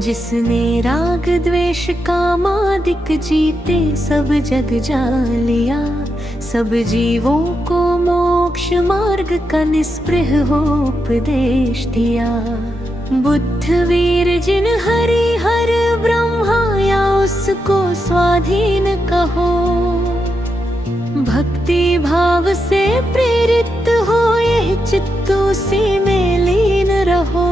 जिसने राग द्वेष कामादिक जीते सब जग जान लिया, सब जीवों को मोक्ष मार्ग का निस्पृह हो उपदेश दिया। बुद्ध वीर जिन हरि हर ब्रह्मा या उसको स्वाधीन कहो, भक्ति भाव से प्रेरित हो यह चित्त उसी में लीन रहो।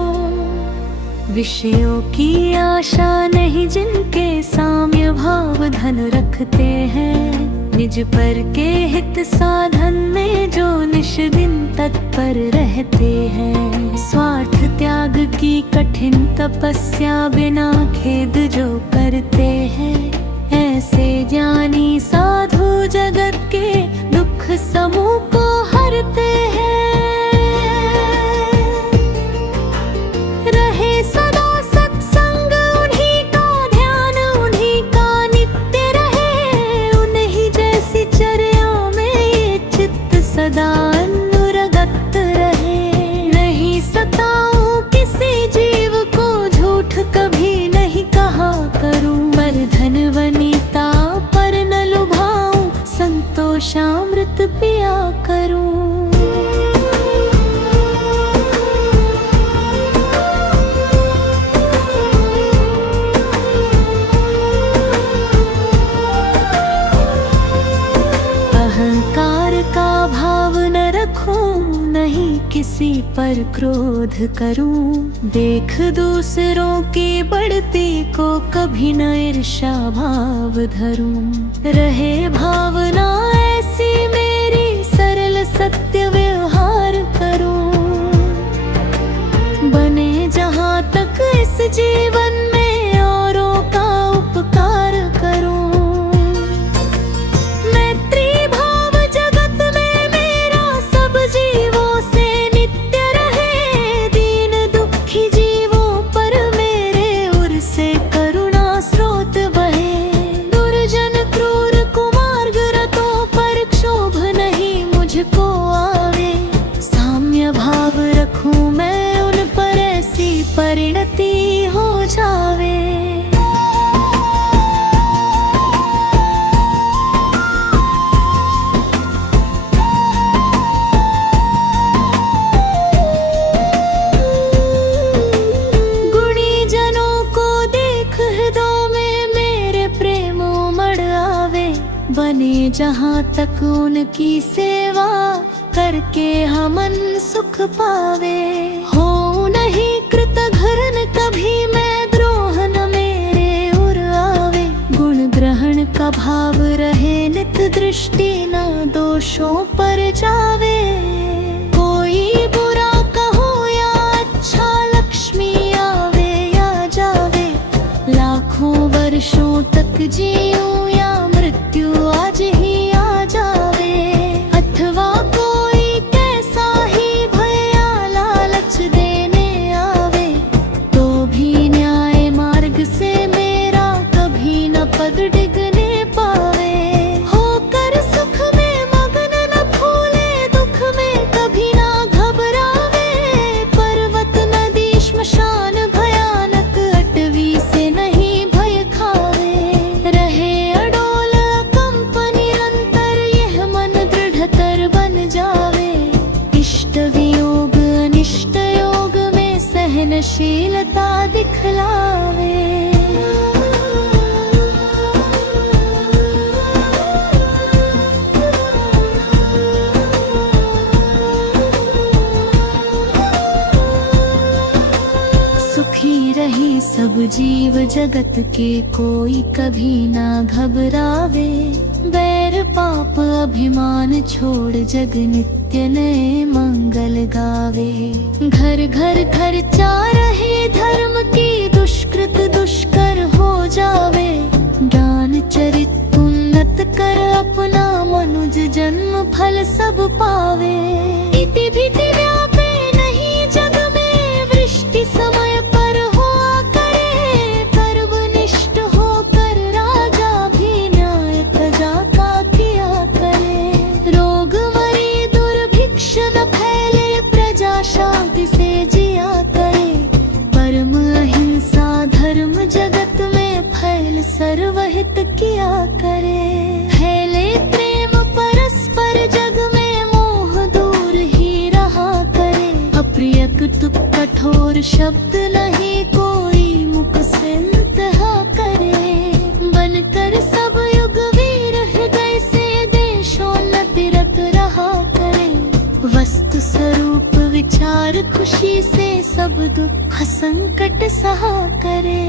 विषयों की आशा नहीं जिनके साम्य भाव धन रखते हैं, निज पर के हित साधन में जो निश दिन तत्पर रहते हैं। स्वार्थ त्याग की कठिन तपस्या बिना खेद जो करते हैं, ऐसे ज्ञानी साधु जगत के दुख समूह को हरते हैं। रहे सदा सत्संग उन्हीं का ध्यान, उन्हीं का नित्य रहे, उन्हीं जैसी चर्या में ये चित्त सदा अनुरगत रहे। नहीं सताऊं किसी जीव को, झूठ कभी नहीं कहा करूं, पर धन वनिता पर न लुभाऊं, संतोषामृत पिया करूं। अहंकार का भाव न रखूं, नहीं किसी पर क्रोध करूं, देख दूसरों की बढ़ती को कभी न ईर्ष्या भाव धरूं। रहे भावना ऐसी मेरी सरल सत्य व्यवहार करूं, बने जहां तक इस जीवन में औरों का उपकार करूं। परिणति हो जावे। गुणी जनों को देख हृदय में मेरे प्रेम उमड़ आवे, बने जहाँ तक उनकी सेवा करके हमन सुख पावे। हो नहीं कृतघ्न कभी मैं द्रोह न मेरे उर आवे, गुण ग्रहण का भाव रहे नित दृष्टि न दोषों पर जावे। कोई बुरा कहो या अच्छा, लक्ष्मी आवे या जावे, लाखों वर्षों तक जीऊं या मृत्यु आज ही आ जावे। अथवा कोई कैसा ही भया लालच देने आवे, तो भी न्याय मार्ग से मेरा कभी न पद डिगने पावे। होकर सुख में मगन न फूले, दुख में कभी ना घबरावे, पर्वत नदी श्मशान भयानक अटवी से नहीं भय खावे। रहे अडोल कंप निरंतर यह मन दृढ़तर बन जावे, इष्ट वियोग अनिष्ट योग में सहनशीलता दिखलावे। सुखी रही सब जीव जगत के, कोई कभी ना घबरावे। बैर पाप अभिमान छोड़ जग नित्य नए मंगल गावे। घर घर घर चा रहे धर्म की, दुष्कृत दुष्कर हो जावे। ज्ञान चरित उन्नत कर अपना, मनुज जन्म फल सब पावे। इति भीति व्यापे नहीं जग में, वृष्टि समय पर हुआ करे। कर्मनिष्ठ होकर राजा भी न्याय प्रजा का जगत में फैल सर्वहित किया करे। फैले प्रेम परस्पर जग में मोह दूर ही रहा करे। अप्रियक तुक कठोर शब्द नहीं कोई मुख से इंतहा करे। बनकर सब युग वीर हृदय से देशोन्नति रत रहा करे। वस्तु स्वरूप विचार खुशी से सब दुख संकट सहा करे।